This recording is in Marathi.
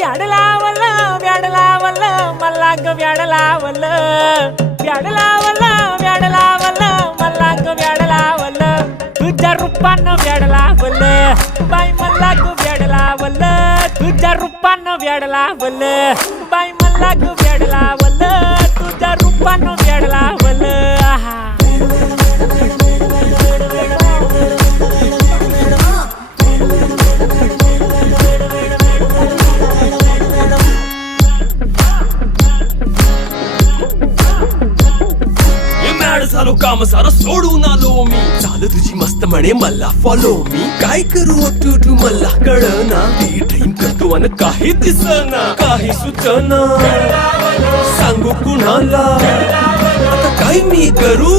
व्याड लावलं व्याड लावलं मला ग व्याड लावलं व्याड लावलं व्याड लावलं मला ग व्याड लावलं तुझ्या रूपानं व्याड लावलं बाई मला ग व्याड लावलं तुझ्या रूपानं व्याड लावलं बाई मला ग व्याड लावलं तुझ्या रूपानं व्याड लावलं आहा झालो काम सारं सोडून आलो मी चाल तुझी मस्त म्हणे मला फॉलो मी काय करू टू मला कळना ती ड्रीम करतो आणि काही दिसना काही सुचना सांगू कुणाला आता काय मी करू